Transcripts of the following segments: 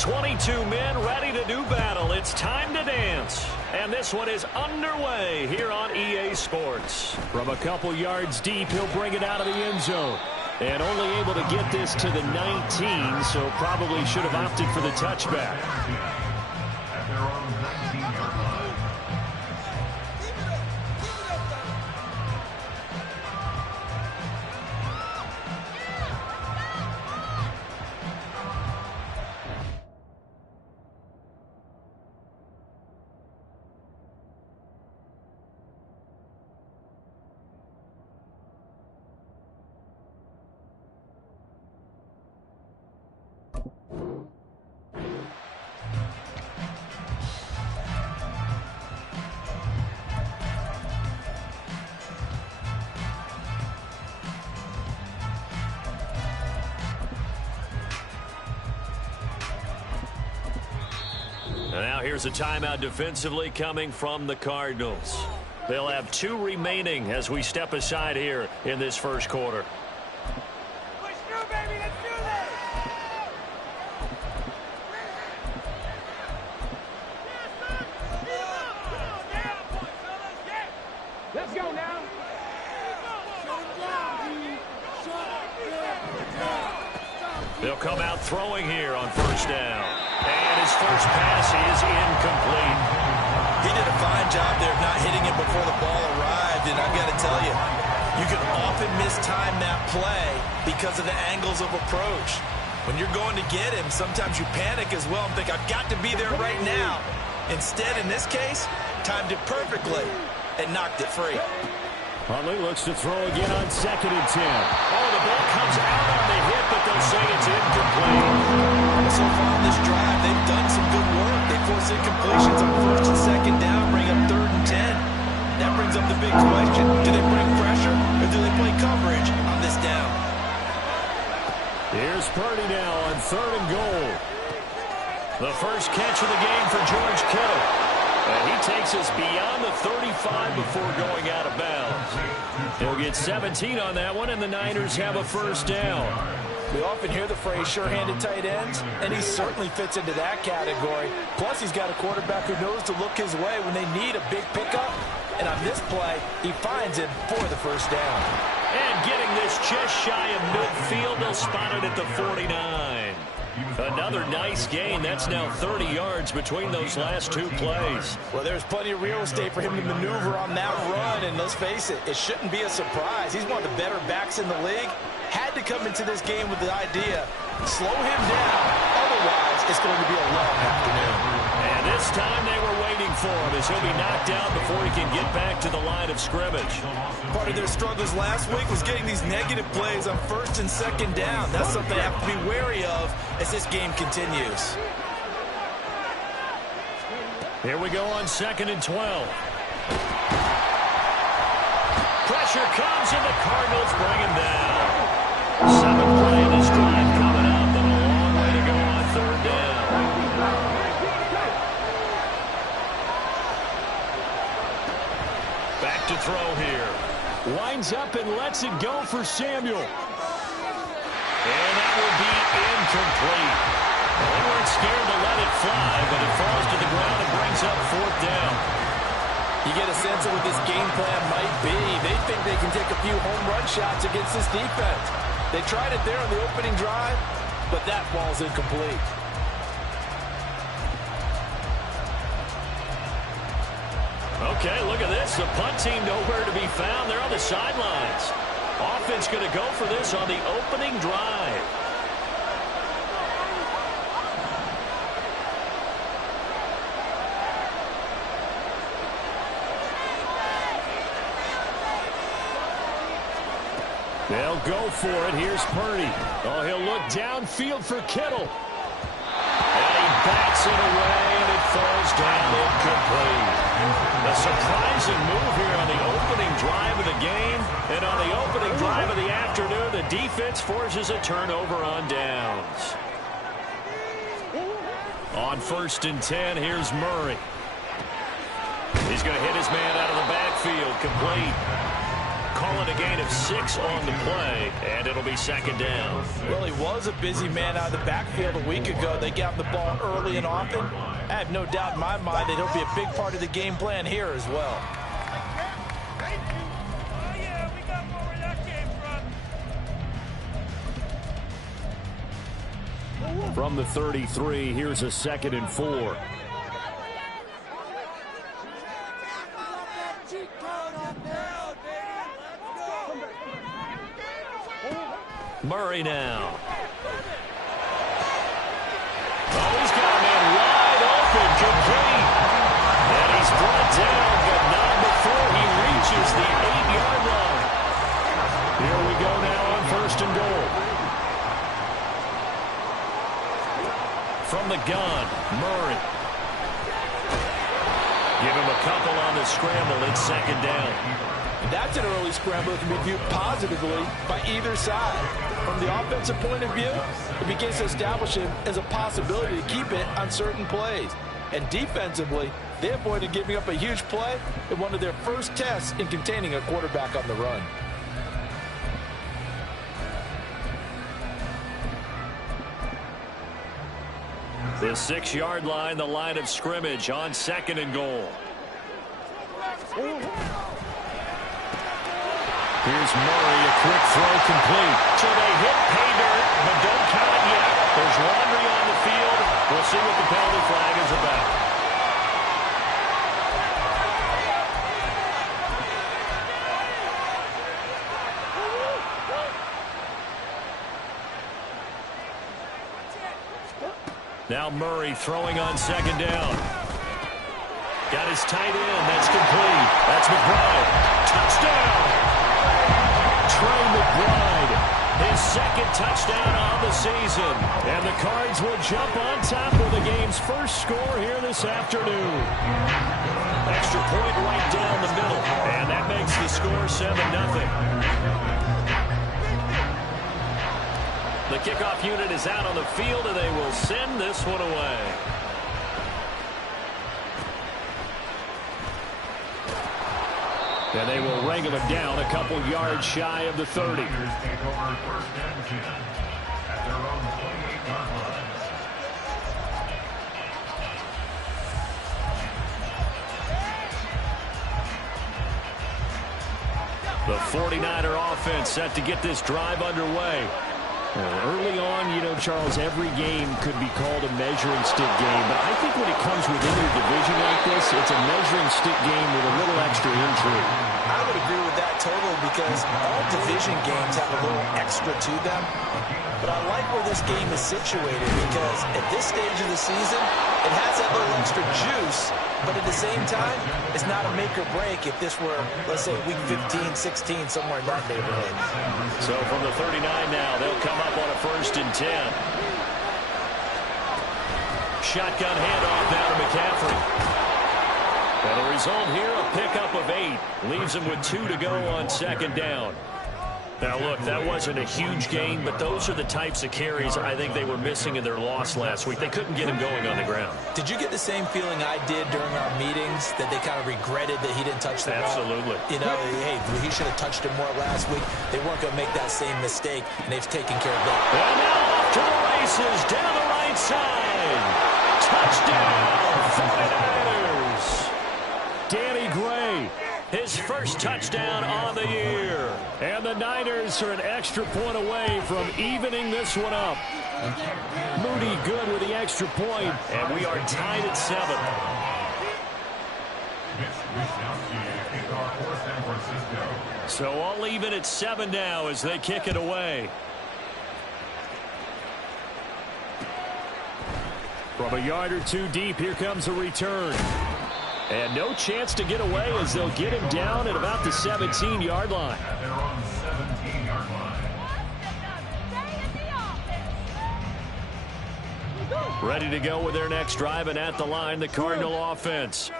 22 men ready to do battle. It's time to dance. And this one is underway here on EA Sports. From a couple yards deep, he'll bring it out of the end zone. And only able to get this to the 19, so probably should have opted for the touchback. Now here's a timeout defensively coming from the Cardinals. They'll have 2 remaining as we step aside here in this first quarter. Push through, baby. Let's do this. Let's go now. They'll come out throwing here on first down. And his first pass is incomplete. He did a fine job there of not hitting it before the ball arrived, and I've got to tell you, you can often mistime that play because of the angles of approach. When you're going to get him, sometimes you panic as well and think, I've got to be there right now. Instead, in this case, timed it perfectly and knocked it free. Huntley looks to throw again on 2nd and 10. Oh, the ball comes out on the hit, but they'll say it's incomplete. So far on this drive, they've done some good work. They force incompletions on 1st and 2nd down, bring up 3rd and 10. That brings up the big question. Do they bring pressure or do they play coverage on this down? Here's Purdy now on 3rd and goal. The first catch of the game for George Kittle. And he takes us beyond the 35 before going out of bounds. He'll get 17 on that one, and the Niners have a first down. We often hear the phrase sure-handed tight ends, and he certainly fits into that category. Plus, he's got a quarterback who knows to look his way when they need a big pickup. And on this play, he finds it for the first down. And getting this just shy of midfield, they'll spot it at the 49. Another nice gain. That's now 30 yards between those last 2 plays. Well, there's plenty of real estate for him to maneuver on that run, and let's face it, it shouldn't be a surprise. He's one of the better backs in the league. Had to come into this game with the idea, slow him down, otherwise it's going to be a long afternoon. And this time they were waiting for him as he'll be knocked down before he can get back to the line of scrimmage. Part of their struggles last week was getting these negative plays on 1st and 2nd down. That's something they have to be wary of as this game continues. Here we go on 2nd and 12. Pressure comes and the Cardinals bring him down. 7th play of this drive coming up, and a long way to go on 3rd down. Back to throw here. Winds up and lets it go for Samuel. And that will be incomplete. They weren't scared to let it fly, but it falls to the ground and brings up 4th down. You get a sense of what this game plan might be. They think they can take a few home run shots against this defense. They tried it there on the opening drive, but that ball's incomplete. Okay, look at this. The punt team nowhere to be found. They're on the sidelines. Offense going to go for this on the opening drive. They'll go for it. Here's Purdy. Oh, he'll look downfield for Kittle. And he bats it away, and it falls down incomplete. A surprising move here on the opening drive of the game. And on the opening drive of the afternoon, the defense forces a turnover on downs. On 1st and 10, here's Murray. He's going to hit his man out of the backfield, complete. call it a gain of 6 on the play, and it'll be second down. Well, he was a busy man out of the backfield a week ago. They got the ball early and often. I have no doubt in my mind that he'll be a big part of the game plan here as well. From the 33, here's a 2nd and 4. Murray now. Oh, he's got a man wide open, complete. And he's brought down, but not before he reaches the 8-yard line. Here we go now on 1st and goal. From the gun, Murray. Give him a couple on the scramble. It's 2nd down. That's an early scramble that can be viewed positively by either side. From the offensive point of view, it begins to establish him as a possibility to keep it on certain plays. And defensively, they avoided giving up a huge play in one of their first tests in containing a quarterback on the run. The 6-yard line, the line of scrimmage on 2nd and goal. Here's Murray, a quick throw complete. So they hit pay dirt, but don't count it yet. There's laundry on the field. We'll see what the penalty flag is about. Now Murray throwing on 2nd down. Got his tight end. That's complete. That's McBride. Touchdown! Trey McBride, his 2nd touchdown on the season. And the Cards will jump on top of the game's first score here this afternoon. Extra point right down the middle. And that makes the score 7-0. The kickoff unit is out on the field, and they will send this one away. And they will wrangle it down a couple yards shy of the 30. The 49er offense set to get this drive underway. Early on, you know, Charles, every game could be called a measuring stick game. But I think when it comes within a division like this, it's a measuring stick game with a little extra intrigue. I would agree with that totally because all division games have a little extra to them. But I like where this game is situated because at this stage of the season, it has that little extra juice. But at the same time, it's not a make or break if this were, let's say, week 15, 16, somewhere in that neighborhood. So from the 39 now, they'll come up on a 1st and 10. Shotgun handoff now to McCaffrey. And the result here, a pickup of 8. Leaves him with 2 to go on 2nd down. Now, look, that wasn't a huge gain, but those are the types of carries I think they were missing in their loss last week. They couldn't get him going on the ground. Did you get the same feeling I did during our meetings, that they kind of regretted that he didn't touch the ball? Absolutely. You know, hey, he should have touched it more last week. They weren't going to make that same mistake, and they've taken care of that. And now off to the races, down the right side. Touchdown, 49ers. Danny Gray, his first touchdown on the year. And the Niners are an extra point away from evening this one up. Moody good with the extra point, and we are tied at 7. So all even at 7 now as they kick it away. From a yard or 2 deep, here comes a return. And no chance to get away as they'll get him down at about the 17-yard line. Ready to go with their next drive, and at the line, the Cardinal offense.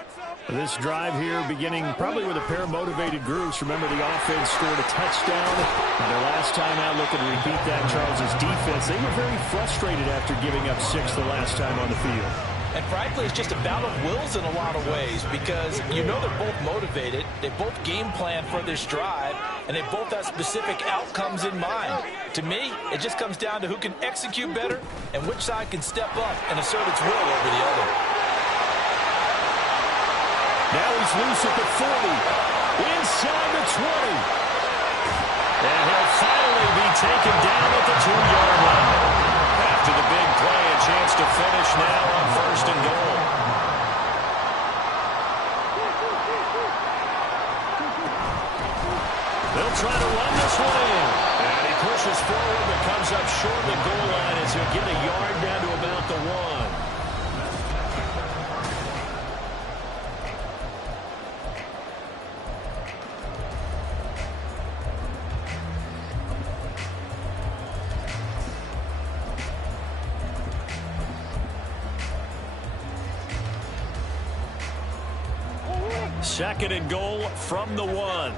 This drive here beginning probably with a pair of motivated groups. Remember, the offense scored a touchdown. And their last time out, looking to repeat that, Charles's defense, they were very frustrated after giving up 6 the last time on the field. And frankly, it's just a battle of wills in a lot of ways because you know they're both motivated, they both game plan for this drive, and they both have specific outcomes in mind. To me, it just comes down to who can execute better and which side can step up and assert its will over the other. Now he's loose at the 40, inside the 20. And he'll finally be taken down at the 2-yard line. After the big play, a chance to finish now on 1st and goal. They'll try to run this one in. And he pushes forward but comes up short of the goal line as he'll get a yard down to about the 1. Second and goal from the 1.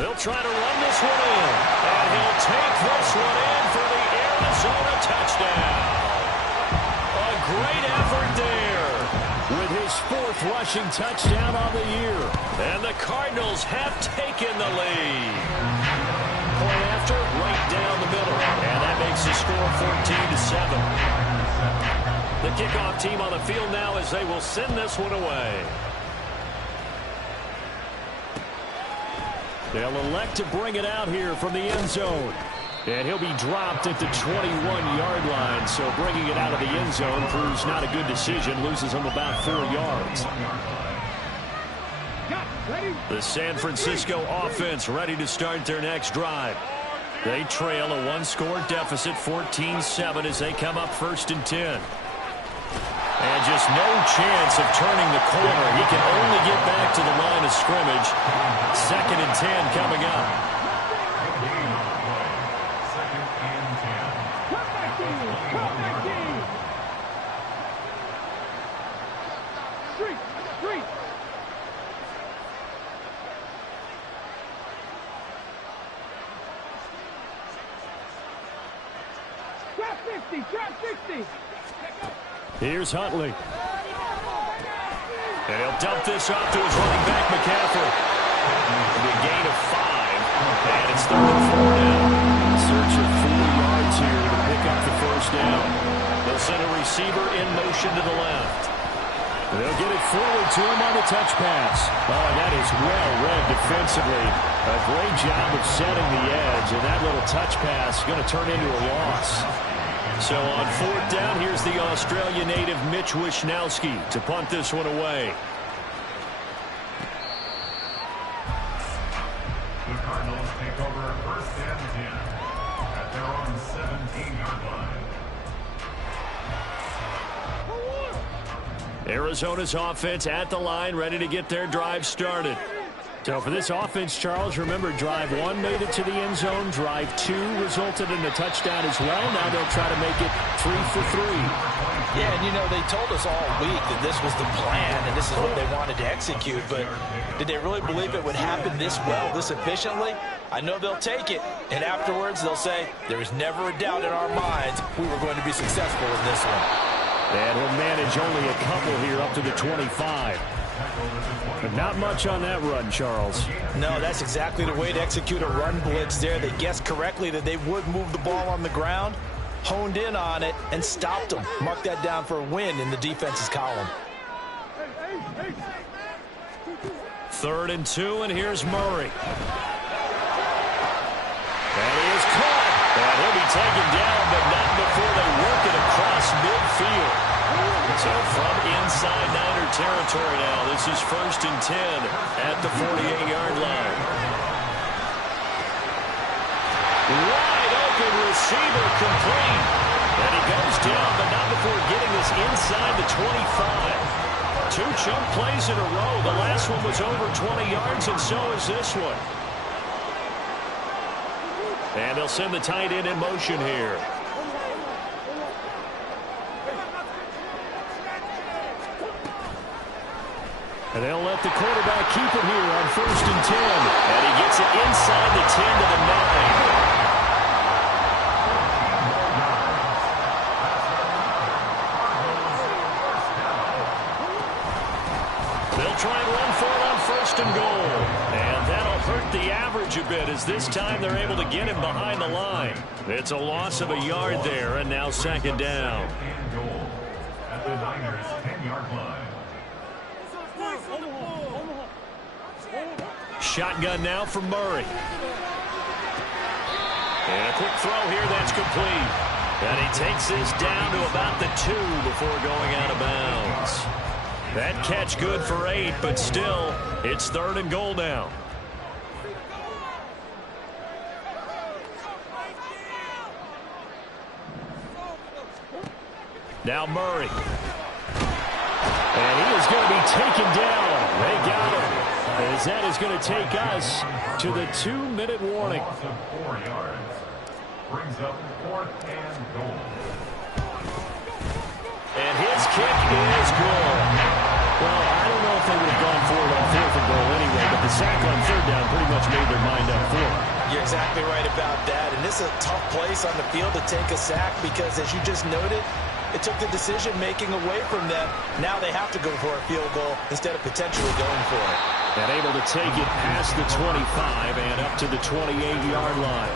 They'll try to run this one in. And he'll take this one in for the Arizona touchdown. A great effort there with his 4th rushing touchdown on the year. And the Cardinals have taken the lead. Point after, right down the middle. And that makes the score 14-7. The kickoff team on the field now as they will send this one away. They'll elect to bring it out here from the end zone. And he'll be dropped at the 21-yard line. So bringing it out of the end zone proves not a good decision. Loses him about 4 yards. The San Francisco offense ready to start their next drive. They trail a 1-score deficit, 14-7 as they come up 1st and 10. And just no chance of turning the corner. He can only get back to the line of scrimmage. 2nd and 10 coming up. Trap 60. Here's Huntley. And he'll dump this off to his running back, McCaffrey. A gain of 5. And it's 3rd and 4 now. Search of 4 yards here to pick up the 1st down. They'll send a receiver in motion to the left. They'll get it forward to him on the touch pass. Oh, that is well read defensively. A great job of setting the edge. And that little touch pass is going to turn into a loss. So on 4th down, here's the Australia native Mitch Wishnowsky to punt this one away. The Cardinals take over 1st and 10 at their own 17-yard line. Arizona's offense at the line, ready to get their drive started. So for this offense, Charles, remember drive 1 made it to the end zone. Drive 2 resulted in a touchdown as well. Now they'll try to make it 3 for 3. Yeah, and you know, they told us all week that this was the plan and this is what they wanted to execute, but did they really believe it would happen this well, this efficiently? I know they'll take it, and afterwards they'll say, there was never a doubt in our minds we were going to be successful in this one. And we'll manage only a couple here up to the 25. But not much on that run, Charles. No, that's exactly the way to execute a run blitz there. They guessed correctly that they would move the ball on the ground, honed in on it, and stopped them. Mark that down for a win in the defense's column. 3rd and 2, and here's Murray. And he is caught. And he'll be taken down, but not before they work it across midfield. So from inside Niner territory now, this is 1st and 10 at the 48-yard line. Wide open receiver complete. And he goes down, but not before getting this inside the 25. 2 chunk plays in a row. The last one was over 20 yards, and so is this one. And they'll send the tight end in motion here. And they'll let the quarterback keep it here on 1st and 10. And he gets it inside the 10 to the 9. try and run for it on 1st and goal. And that'll hurt the average a bit as this time they're able to get him behind the line. It's a loss of a yard there, and now 2nd down. And goal at the Niners' 10-yard line. Shotgun now for Murray. And a quick throw here that's complete. And he takes this down to about the 2 before going out of bounds. That catch good for 8, but still, it's 3rd and goal now. Now Murray. And he is going to be taken down. They got him. As that is going to take us to the 2-minute warning. Loss of 4 yards. Brings up 4th and goal. And his kick is good. Well, I don't know if they would have gone for it on 4th and goal anyway, but the sack on 3rd down pretty much made their mind up for it. You're exactly right about that. And this is a tough place on the field to take a sack because, as you just noted, it took the decision-making away from them. Now they have to go for a field goal instead of potentially going for it. And able to take it past the 25 and up to the 28-yard line.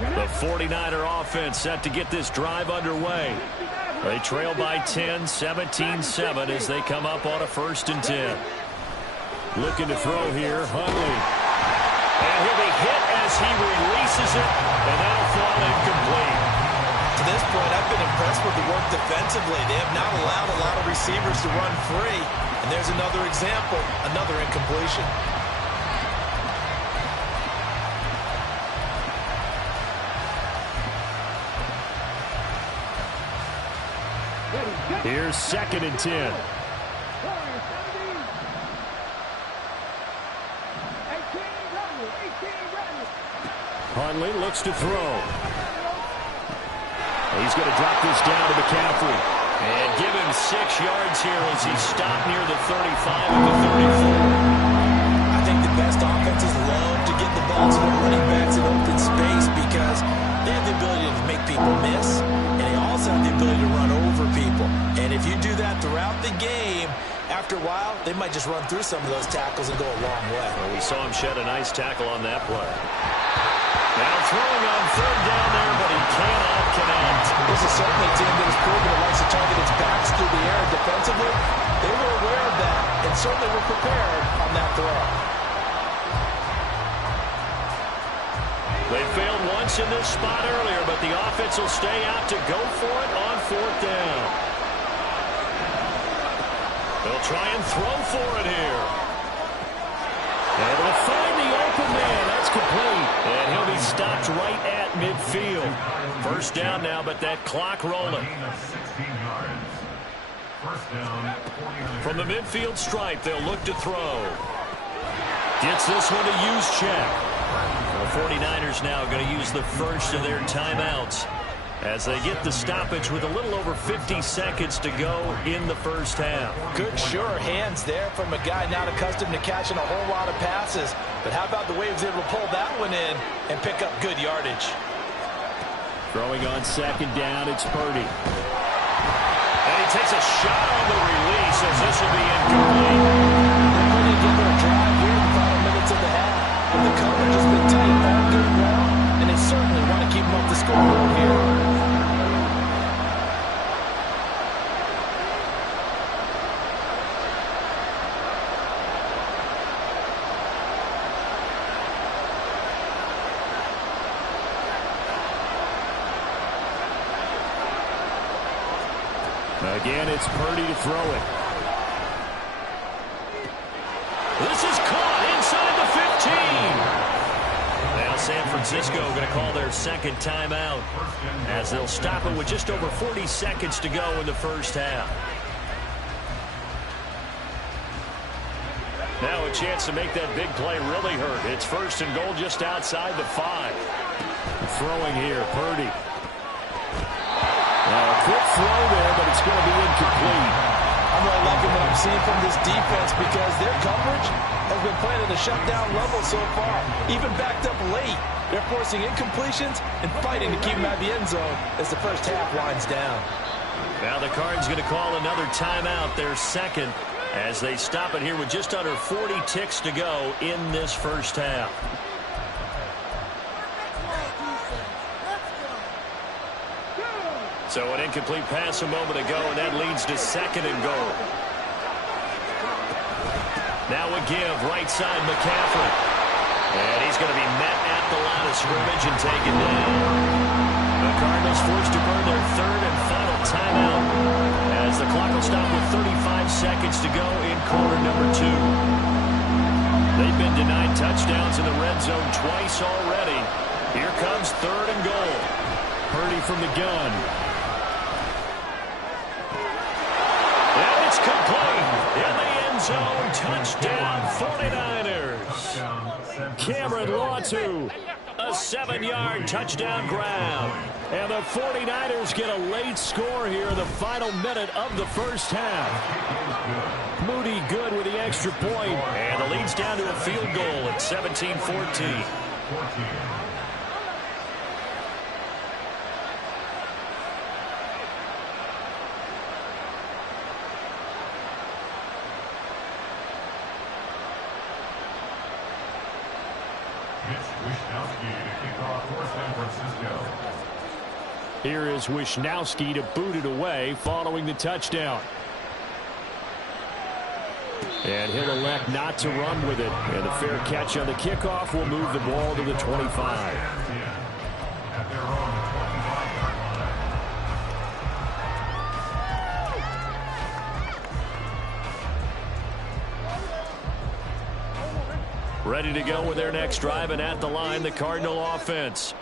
The 49er offense set to get this drive underway. They trail by 10, 17-7 as they come up on a 1st and 10. Looking to throw here, Huntley. And he'll be hit as he releases it, and that'll fall incomplete. To this point, I've been impressed with the work defensively. They have not allowed a lot of receivers to run free. And there's another example, another incompletion. Here's 2nd and 10. Huntley looks to throw. He's going to drop this down to McCaffrey. And give him 6 yards here as he stopped near the 35 at the 34. I think the best offenses love to get the ball to their running backs in open space because they have the ability to make people miss, and they also have the ability to run over people. And if you do that throughout the game, after a while, they might just run through some of those tackles and go a long way. Well, we saw him shed a nice tackle on that play. Now throwing on 3rd down there, but he cannot connect. This is certainly a team that has proven it likes to target its backs through the air defensively. They were aware of that and certainly were prepared on that throw. They failed once in this spot earlier, but the offense will stay out to go for it on 4th down. They'll try and throw for it here. Able to find the open man. That's complete. And he'll be stopped right at midfield. 1st down now, but that clock rolling. Gain of 16 yards. 1st down, 49. From the midfield stripe, they'll look to throw. Gets this one to use check. The 49ers now going to use the first of their timeouts as they get the stoppage with a little over 50 seconds to go in the 1st half. Good, sure hands there from a guy not accustomed to catching a whole lot of passes. But how about the way he was able to pull that one in and pick up good yardage? Throwing on 2nd down, it's Purdy. And he takes a shot on the release as this will be incomplete. They're putting together a drive here in the final minutes of the half. But the coverage has been tight all good long, and they certainly want to keep them up the scoreboard here. Again, it's Purdy to throw it. This is caught inside the 15. Now San Francisco going to call their 2nd timeout as they'll stop it with just over 40 seconds to go in the 1st half. Now a chance to make that big play really hurt. It's 1st and goal just outside the 5. Throwing here, Purdy. A quick throw there, but it's going to be incomplete. I'm really liking what I'm seeing from this defense because their coverage has been playing at a shutdown level so far. Even backed up late, they're forcing incompletions and fighting to keep them out of the end zone as the first half winds down. Now the Cards going to call another timeout, their second, as they stop it here with just under 40 ticks to go in this first half. So an incomplete pass a moment ago, and that leads to second and goal. Now a give, right side McCaffrey. And he's going to be met at the line of scrimmage and taken down. The Cardinals forced to burn their third and final timeout as the clock will stop with 35 seconds to go in quarter number 2. They've been denied touchdowns in the red zone twice already. Here comes third and goal. Purdy from the gun. Complete in the end zone. Touchdown 49ers. Cameron Latu, a 7-yard touchdown grab. And the 49ers get a late score here in the final minute of the first half. Moody good with the extra point. And the lead's down to a field goal at 17-14. Here is Wishnowsky to boot it away following the touchdown. And he'll elect not to run with it. And a fair catch on the kickoff will move the ball to the 25. Ready to go with their next drive, and at the line, the Cardinal offense.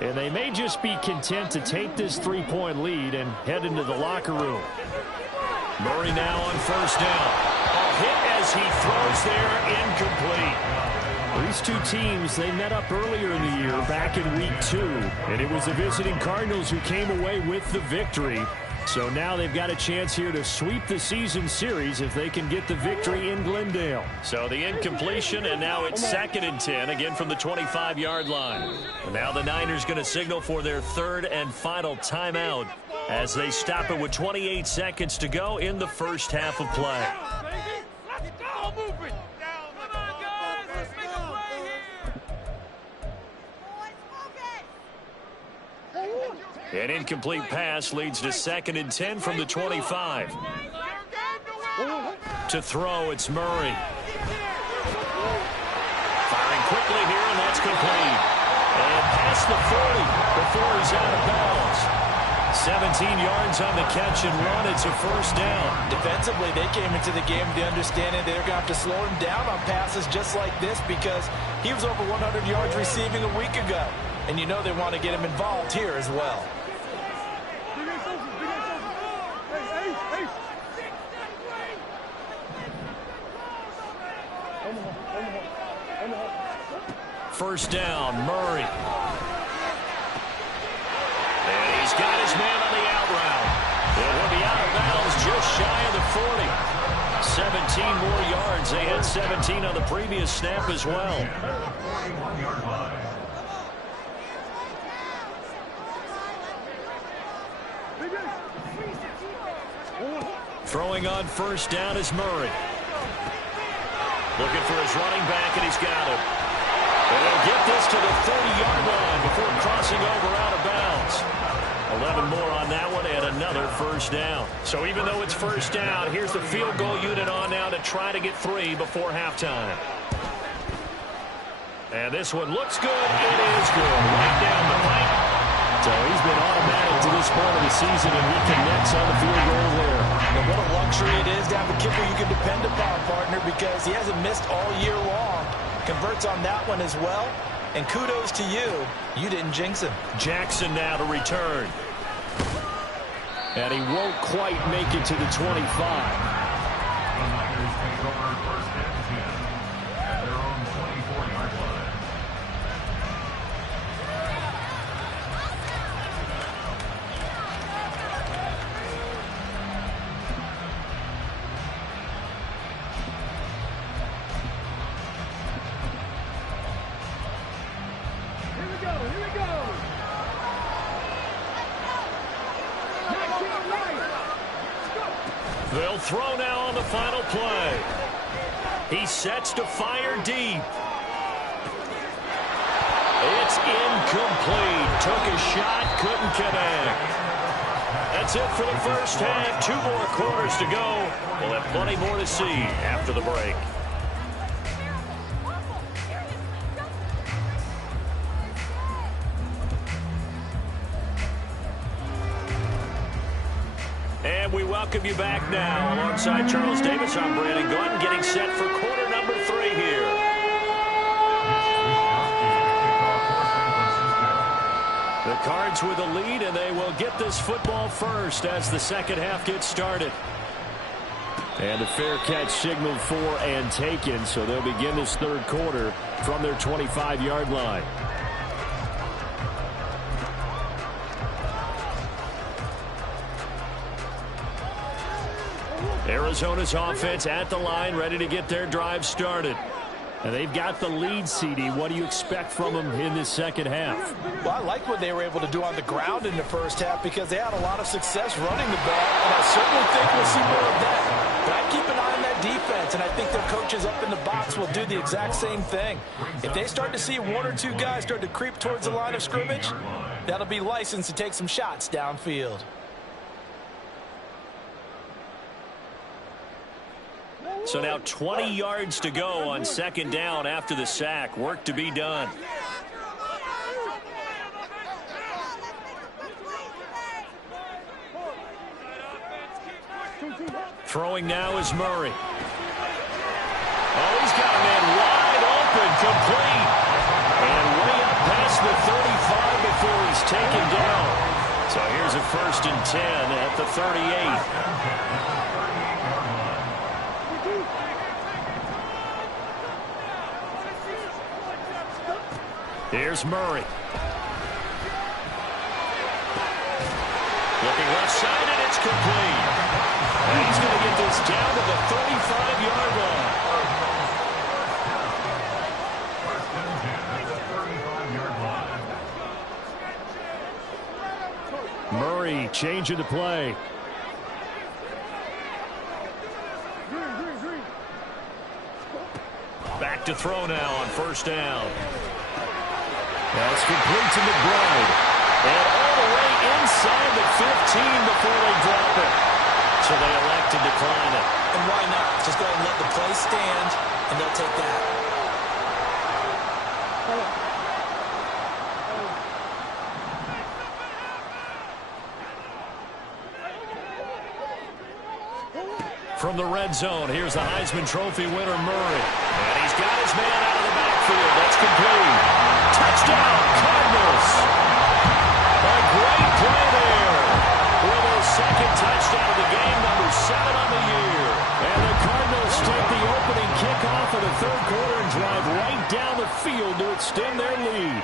And they may just be content to take this 3-point lead and head into the locker room. Murray now on first down. A hit as he throws there, incomplete. These two teams, they met up earlier in the year, back in week 2. And it was the visiting Cardinals who came away with the victory. So now they've got a chance here to sweep the season series if they can get the victory in Glendale. So the incompletion, and now it's 2nd and 10, again from the 25-yard line. And now the Niners going to signal for their third and final timeout as they stop it with 28 seconds to go in the first half of play. An incomplete pass leads to 2nd and 10 from the 25. To throw, it's Murray. Firing quickly here, and that's complete. And past the 40 before he's out of bounds. 17 yards on the catch and run. It's a first down. Defensively, they came into the game with the understanding they're going to have to slow him down on passes just like this because he was over 100 yards receiving a week ago. And you know they want to get him involved here as well. First down, Murray. And he's got his man on the out route. It will be out of bounds just shy of the 40. 17 more yards. They had 17 on the previous snap as well. Throwing on first down is Murray. Looking for his running back, and he's got him. And they'll get this to the 30-yard line before crossing over out of bounds. 11 more on that one, and another first down. So even though it's first down, here's the field goal unit on now to try to get 3 before halftime. And this one looks good. It is good. Right down the pipe. So he's been automatic to this point of the season, and he connects on the field goal there. And what a luxury it is to have a kicker you can depend upon, partner, because he hasn't missed all year long. Converts on that one as well. And kudos to you. You didn't jinx him. Jackson now to return. And he won't quite make it to the 25. The Niners take over first and 10 at their own 24-yard line. They'll throw now on the final play. He sets to fire deep. It's incomplete. Took a shot, couldn't connect. That's it for the first half. 2 more quarters to go. We'll have plenty more to see after the break. And we welcome you back now. Alongside Charles Davis, I'm Brandon Gaudin, getting set for quarter number 3 here. The Cards with a lead, and they will get this football first as the second half gets started. And the fair catch signaled for and taken, so they'll begin this third quarter from their 25-yard line. Arizona's offense at the line, ready to get their drive started. And they've got the lead, CD. What do you expect from them in this second half? Well, I like what they were able to do on the ground in the first half because they had a lot of success running the ball, and I certainly think we'll see more of that. But I keep an eye on that defense, and I think their coaches up in the box will do the exact same thing. If they start to see 1 or 2 guys start to creep towards the line of scrimmage, that'll be licensed to take some shots downfield. So now 20 yards to go on second down after the sack. Work to be done. Throwing now is Murray. Oh, he's got a man wide open, complete. And way up past the 35 before he's taken down. So here's a 1st and 10 at the 38. Here's Murray. Looking left side, and it's complete. And he's going to get this down to the 35-yard line. Murray changing the play. Back to throw now on 1st down. That's complete to McBride. And all the way inside the 15 before they drop it. So they elect to decline it. And why not? Just go ahead and let the play stand, and they'll take that. From the red zone, here's the Heisman Trophy winner, Murray. And he's got his man out of the backfield. That's complete. Touchdown, Cardinals. A great play there. With his second touchdown of the game, number 7 on the year. And the Cardinals take the opening kickoff of the third quarter and drive right down the field to extend their lead.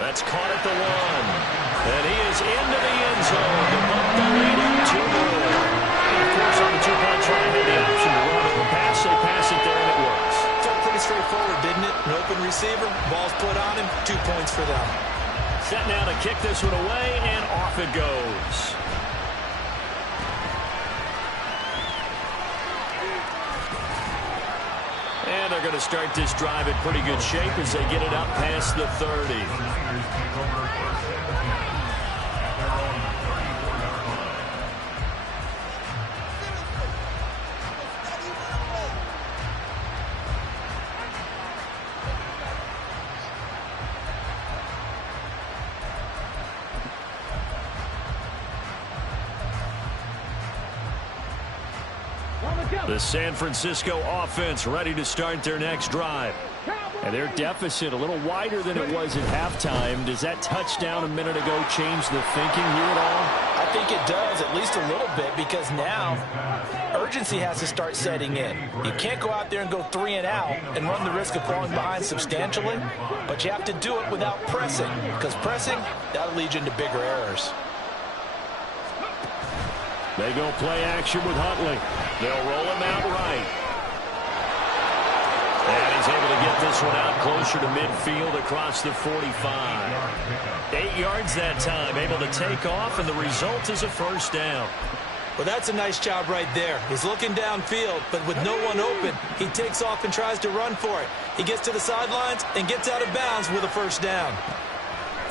That's caught at the 1. And he is into the end zone to bump the lead up 2 more. And of course, on the 2-point try, they had the option to run it or pass. They pass it there, and it works. Felt pretty straightforward, didn't it? An open receiver, ball's put on him, 2 points for them. Set now to kick this one away, and off it goes. And they're going to start this drive in pretty good shape as they get it up past the 30. The San Francisco offense ready to start their next drive. And their deficit a little wider than it was at halftime. Does that touchdown a minute ago change the thinking here at all? I think it does, at least a little bit, because now urgency has to start setting in. You can't go out there and go 3 and out and run the risk of falling behind substantially, but you have to do it without pressing, because pressing, that'll lead you into bigger errors. They go play action with Huntley. They'll roll him out right. And he's able to get this one out closer to midfield across the 45. 8 yards that time, able to take off, and the result is a first down. Well, that's a nice job right there. He's looking downfield, but with no one open, he takes off and tries to run for it. He gets to the sidelines and gets out of bounds with a first down.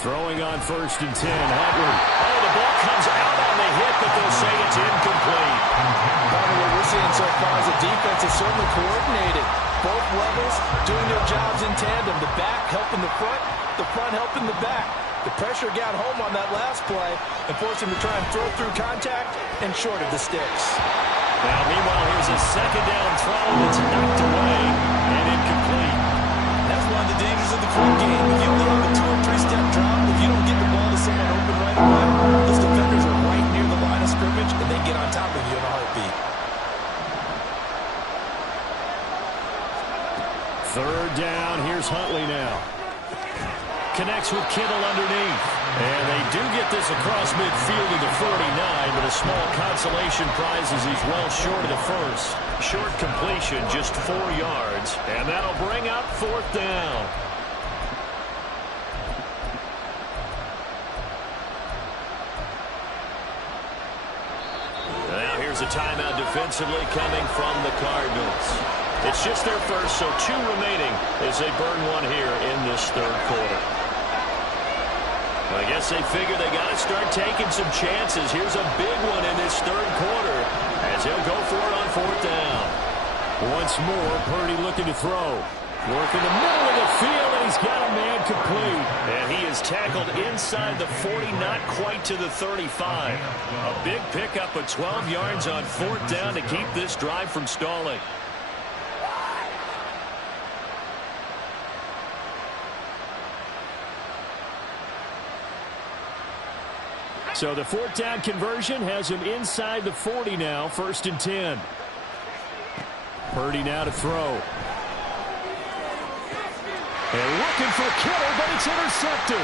Throwing on 1st and 10, Huntley. Oh, the ball comes out on the hit, but they'll say it's incomplete. What we're seeing so far is the defense is certainly coordinated. Both levels doing their jobs in tandem. The back helping the front helping the back. The pressure got home on that last play and forced him to try and throw through contact and short of the sticks. Now, meanwhile, here's a 2nd down throw that's knocked away and incomplete. That's one of the dangers of the quick game. If you only have a 2- or 3-step drop, if you don't get the ball to someone open right away, those defenders are right near the line of scrimmage, and they get on top of you in a heartbeat. 3rd down. Here's Huntley now. Connects with Kittle underneath. And they do get this across midfield to the 49, but a small consolation prize as he's well short of the first. Short completion, just 4 yards. And that'll bring up 4th down. Now here's a timeout defensively coming from the Cardinals. It's just their first, so 2 remaining as they burn one here in this 3rd quarter. I guess they figure they got to start taking some chances. Here's a big one in this 3rd quarter as he'll go for it on 4th down. Once more, Purdy looking to throw. Work in the middle of the field, and he's got a man complete. And he is tackled inside the 40, not quite to the 35. A big pickup of 12 yards on 4th down to keep this drive from stalling. So the 4th down conversion has him inside the 40 now, 1st and 10. Purdy now to throw. And looking for Kittle, but it's intercepted.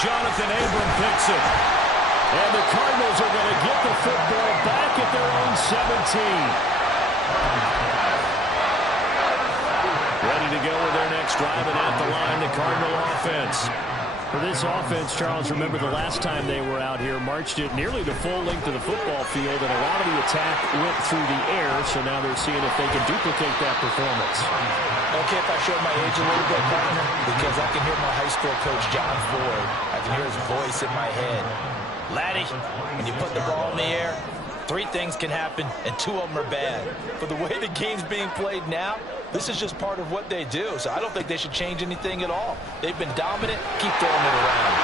Jonathan Abram picks it. And the Cardinals are going to get the football back at their own 17. Ready to go with their next drive, and at the line, the Cardinal offense. For this offense, Charles, remember the last time they were out here, marched it nearly the full length of the football field, and a lot of the attack went through the air, so now they're seeing if they can duplicate that performance. Okay, if I show my age a little bit, partner, because I can hear my high school coach, John Ford. I can hear his voice in my head. Laddie, when you put the ball in the air, 3 things can happen, and 2 of them are bad. But the way the game's being played now, this is just part of what they do, so I don't think they should change anything at all. They've been dominant. Keep throwing it around.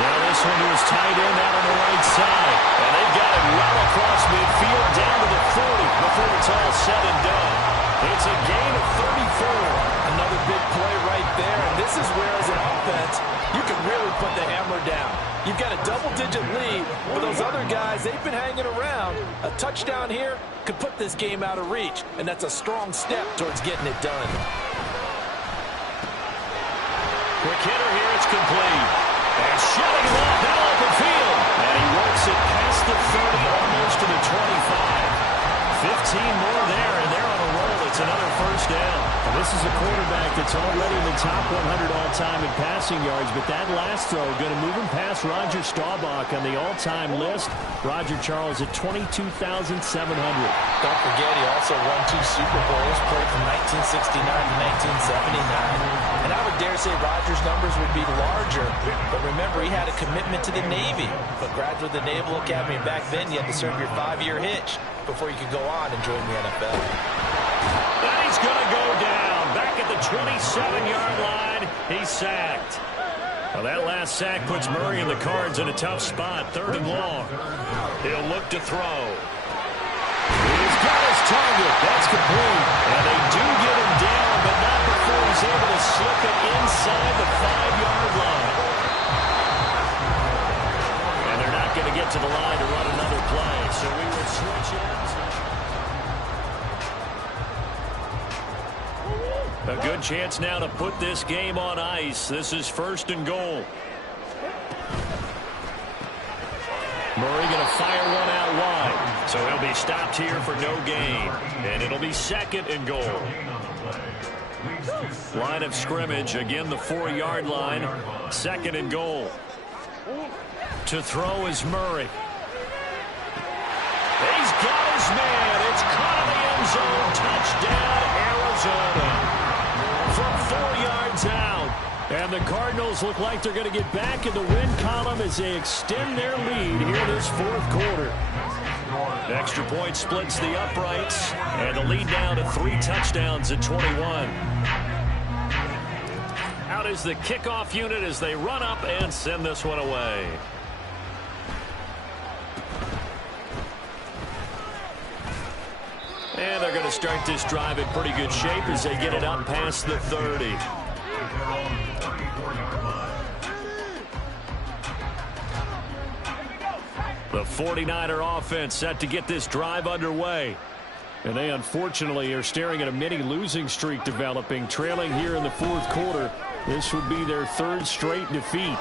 Now this one to his tight end out on the right side. And they've got it well across midfield down to the 40 before it's all said and done. It's a gain of 34. Another big play right there, and this is where, as an offense, you can really put the hammer down. You've got a double-digit lead, but those other guys, they've been hanging around. A touchdown here could put this game out of reach, and that's a strong step towards getting it done. Quick hitter here, it's complete. And shutting him off now at the field. And he works it past the 30, almost to the 25. 15 more there, and they're on a roll. It's another first down. Well, this is a quarterback that's already in the top 100 all-time in passing yards, but that last throw going to move him past Roger Staubach on the all-time list. Roger Charles at 22,700. Don't forget, he also won 2 Super Bowls, played from 1969 to 1979. And I would dare say Roger's numbers would be larger, but remember, he had a commitment to the Navy. But graduate of the Naval Academy, back then you had to serve your 5-year hitch before you could go on and join the NFL. And he's going to go down. Back at the 27-yard line, he's sacked. Well, that last sack puts Murray and the Cards in a tough spot, 3rd and long. He'll look to throw. He's got his target. That's complete. And they do get him down, but not before he's able to slip it inside the 5-yard line. And they're not going to get to the line to run another play, so we will switch ends. A good chance now to put this game on ice. This is 1st and goal. Murray going to fire one out wide. So he'll be stopped here for no gain. And it'll be 2nd and goal. Line of scrimmage, again the 4-yard line. 2nd and goal. To throw is Murray. He's got his man. It's caught in the end zone. Touchdown, Arizona. From 4 yards out. And the Cardinals look like they're going to get back in the win column as they extend their lead here this 4th quarter. Extra point splits the uprights, and the lead down to 3 touchdowns at 21. Out is the kickoff unit as they run up and send this one away. And they're going to start this drive in pretty good shape as they get it up past the 30. The 49er offense set to get this drive underway. And they unfortunately are staring at a mini losing streak developing, trailing here in the 4th quarter. This would be their 3rd straight defeat.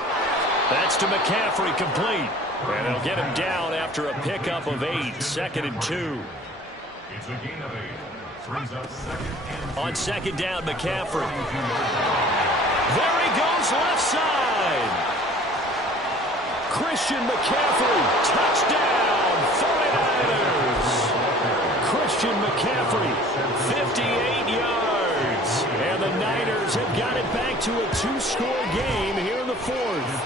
That's to McCaffrey, complete. And they'll get him down after a pickup of 8, 2nd and 2. It's a gain of 8. Brings up 2nd and 2. On 2nd down, McCaffrey. There he goes, left side. Christian McCaffrey, touchdown, 49ers. Christian McCaffrey, 58 yards. And the Niners have got it back to a 2-score game here in the 4th.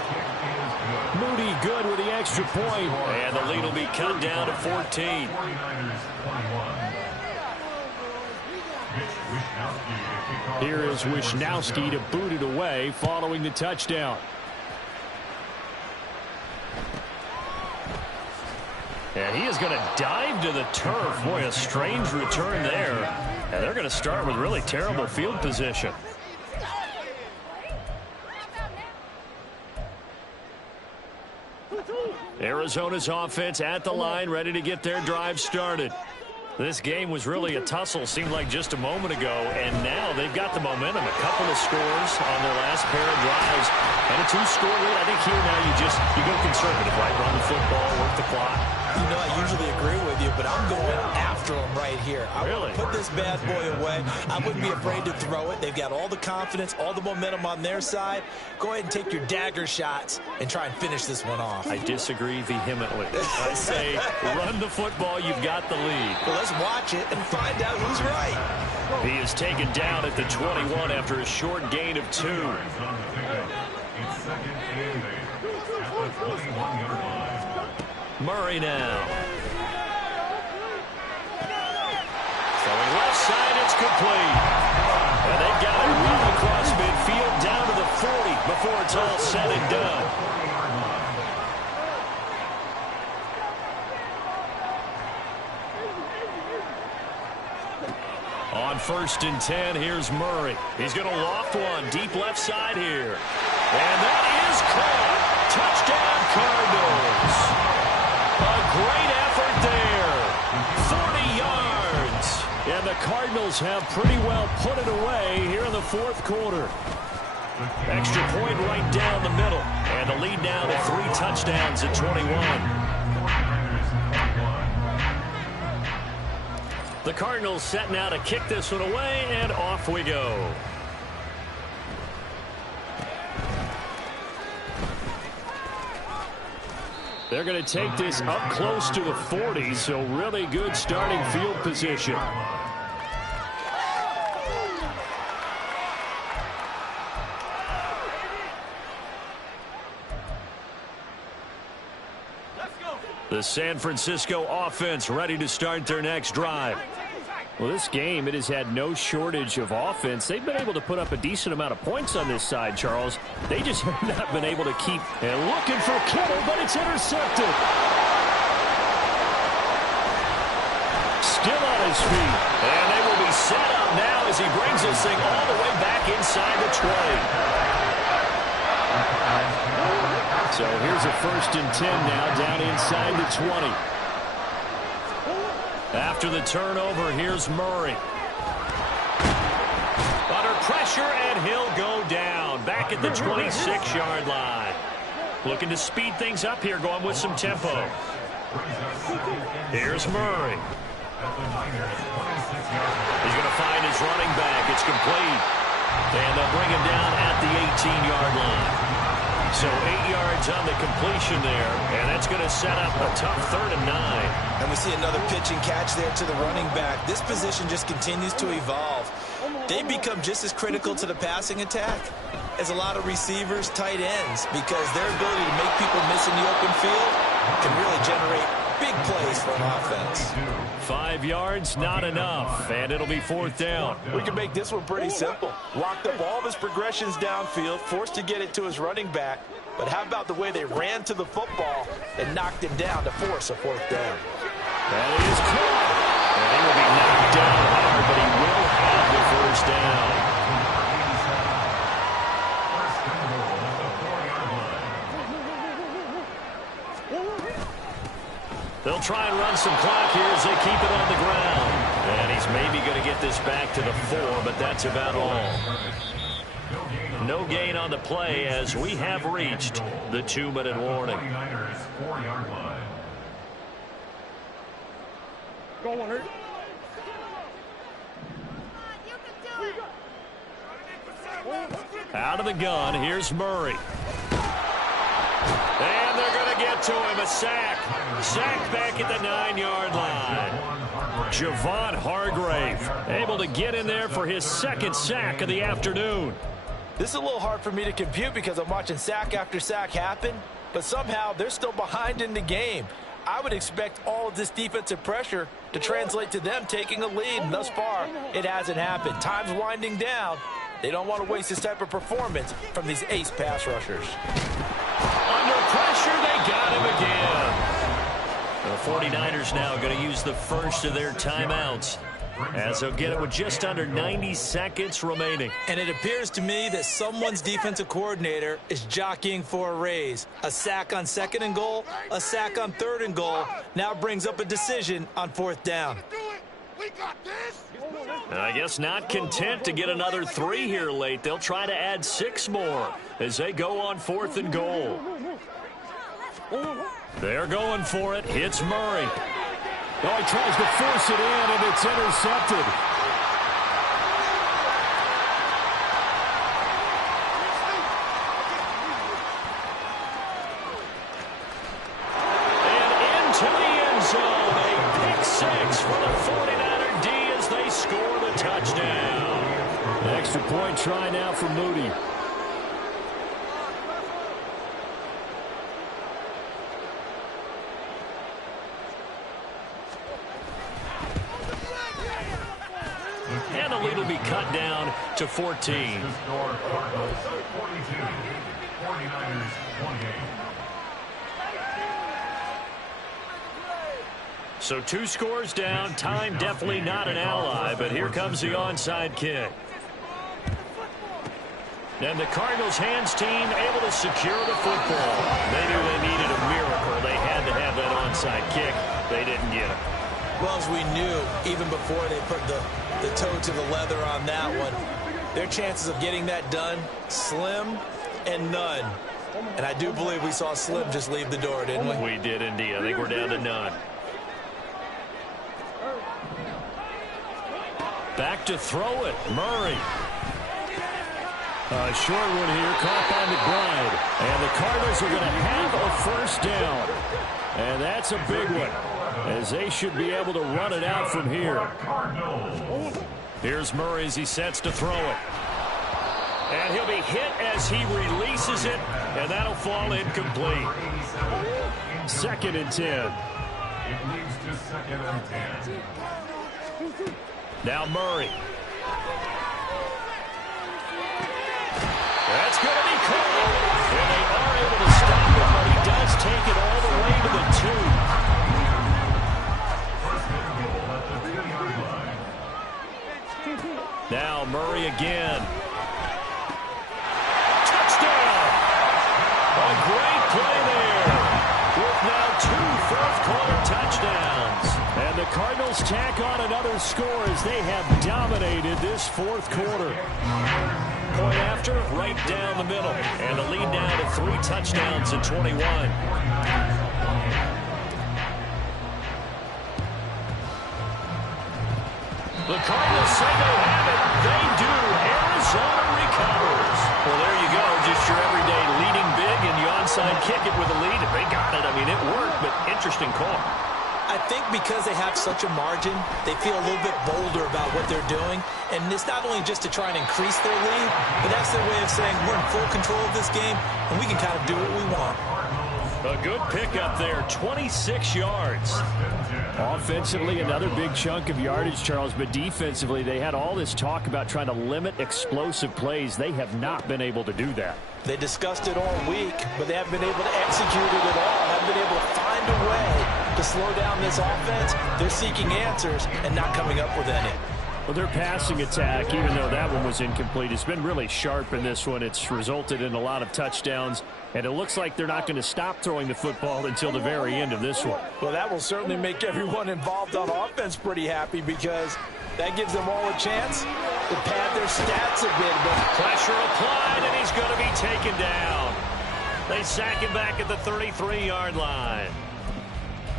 Moody good with the extra point. And the lead will be cut down to 14. Here is Wishnowsky to boot it away following the touchdown. And he is going to dive to the turf. Boy, a strange return there. And they're going to start with really terrible field position. Arizona's offense at the line, ready to get their drive started. This game was really a tussle, seemed like just a moment ago, and now they've got the momentum. A couple of scores on their last pair of drives, and a 2-score lead. I think here now you go conservative, right? Run the football, work the clock. You know, I usually agree with you, but I'm going after him right here. I really want to put this bad boy away. I wouldn't be afraid to throw it. They've got all the confidence, all the momentum on their side. Go ahead and take your dagger shots and try and finish this one off. I disagree vehemently. I say run the football. You've got the lead. Well, let's watch it and find out who's right. He is taken down at the 21 after a short gain of 2. It's 2nd and 8 at the 21-yard line. Murray now. Throwing left side, it's complete. And they've got it well across midfield down to the 40 before it's all said and done. On 1st and 10, here's Murray. He's going to loft one deep left side here. And that is caught. Touchdown, Cardinals. A great effort there. 40 yards. And the Cardinals have pretty well put it away here in the 4th quarter. Extra point right down the middle. And the lead now to 3 touchdowns at 21. The Cardinals set now to kick this one away, and off we go. They're going to take this up close to the 40, so really good starting field position. The San Francisco offense ready to start their next drive. Well, this game, it has had no shortage of offense. They've been able to put up a decent amount of points on this side, Charles. They just have not been able to keep and looking for Kittle, but it's intercepted. Still on his feet. And they will be set up now as he brings this thing all the way back inside the 20. So here's a 1st and 10 now down inside the 20. After the turnover, here's Murray. Under pressure, and he'll go down. Back at the 26-yard line. Looking to speed things up here, going with some tempo. Here's Murray. He's going to find his running back. It's complete. And they'll bring him down at the 18-yard line. So 8 yards on the completion there, and that's going to set up a tough 3rd and 9. And we see another pitch and catch there to the running back. This position just continues to evolve. They become just as critical to the passing attack as a lot of receivers, tight ends, because their ability to make people miss in the open field can really generate big plays for an offense. 5 yards, not enough, and it'll be 4th down. We can make this one pretty simple. Locked up all of his progressions downfield, forced to get it to his running back. But how about the way they ran to the football and knocked him down to force a 4th down? That is caught. And he will be knocked down hard, but he will have the 1st down. They'll try and run some clock here as they keep it on the ground. And he's maybe going to get this back to the 4, but that's about all. No gain on the play as we have reached the 2-minute warning. 49ers 4-yard line. Go on, Hurt. Out of the gun, here's Murray. And they're going to get to him, a sack. Sack back at the 9-yard line. Javon Hargrave able to get in there for his 2nd sack of the afternoon. This is a little hard for me to compute because I'm watching sack after sack happen, but somehow they're still behind in the game. I would expect all of this defensive pressure to translate to them taking a lead, and thus far, it hasn't happened. Time's winding down. They don't want to waste this type of performance from these ace pass rushers. Under pressure, they got him again. The 49ers now going to use the first of their timeouts, as they'll get it with just under 90 seconds remaining. And it appears to me that someone's defensive coordinator is jockeying for a raise. A sack on 2nd and goal, a sack on 3rd and goal, now brings up a decision on 4th down. I guess not content to get another 3 here late. They'll try to add 6 more as they go on 4th and goal. They're going for it. Hits Murray. Oh, he tries to force it in, and it's intercepted. And into the end zone. A pick 6 for the 49er D as they score the touchdown. Extra point try now for Moody. And the lead will be cut down to 14. The score, Cardinals 42, 49ers 28. So 2 scores down. Time definitely not an ally, but here comes the onside kick. And the Cardinals hands team able to secure the football. Maybe they needed a miracle. They had to have that onside kick. They didn't get it. Well, as we knew, even before they put the toe to the leather on that one, their chances of getting that done, slim and none. And I do believe we saw Slim just leave the door, didn't we? We did indeed. I think we're down to none. Back to throw it. Murray. A short one here, caught by McBride. And the Cardinals are going to have a 1st down. And that's a big one, as they should be able to run it out from here. Here's Murray as he sets to throw it. And he'll be hit as he releases it, and that'll fall incomplete. 2nd and 10. It leads to 2nd and 10. Now Murray. That's going to be caught. And they are able to stop it, but he does take it all the way to the 2. Now Murray again. Touchdown! A great play there. With now 2 fourth-quarter touchdowns. And the Cardinals tack on another score as they have dominated this 4th quarter. Point after, right down the middle. And the lead down to 3 touchdowns in 21. The Cardinals say they have it. They do. Arizona recovers. Well, there you go. Just your everyday leading big, and you onside kick it with a lead. If they got it, I mean, it worked, but interesting call. I think because they have such a margin, they feel a little bit bolder about what they're doing. And it's not only just to try and increase their lead, but that's their way of saying we're in full control of this game, and we can kind of do what we want. A good pickup there, 26 yards. Offensively, another big chunk of yardage, Charles, but defensively, they had all this talk about trying to limit explosive plays. They have not been able to do that. They discussed it all week, but they haven't been able to execute it at all. Haven't been able to find a way to slow down this offense. They're seeking answers and not coming up with any. Well, their passing attack, even though that one was incomplete, has been really sharp in this one. It's resulted in a lot of touchdowns, and it looks like they're not going to stop throwing the football until the very end of this one. Well, that will certainly make everyone involved on offense pretty happy because that gives them all a chance to pad their stats a bit. But pressure applied, and he's going to be taken down. They sack him back at the 33-yard line.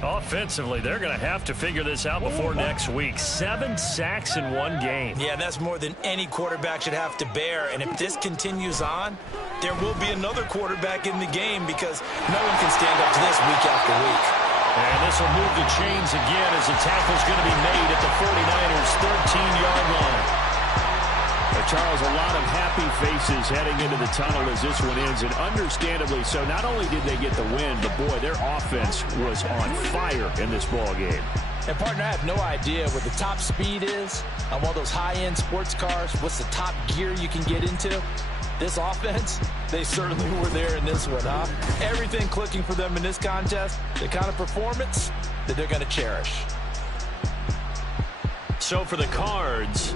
Offensively, they're going to have to figure this out before next week. 7 sacks in one game. Yeah, that's more than any quarterback should have to bear. And if this continues on, there will be another quarterback in the game because no one can stand up to this week after week. And this will move the chains again as the tackle's going to be made at the 49ers' 13-yard line. Charles, a lot of happy faces heading into the tunnel as this one ends, and understandably so. Not only did they get the win, but boy, their offense was on fire in this ball game. And partner, I have no idea what the top speed is on one of those high-end sports cars. What's the top gear you can get into? This offense, they certainly were there in this one, huh? Everything clicking for them in this contest, the kind of performance that they're going to cherish. So for the Cards,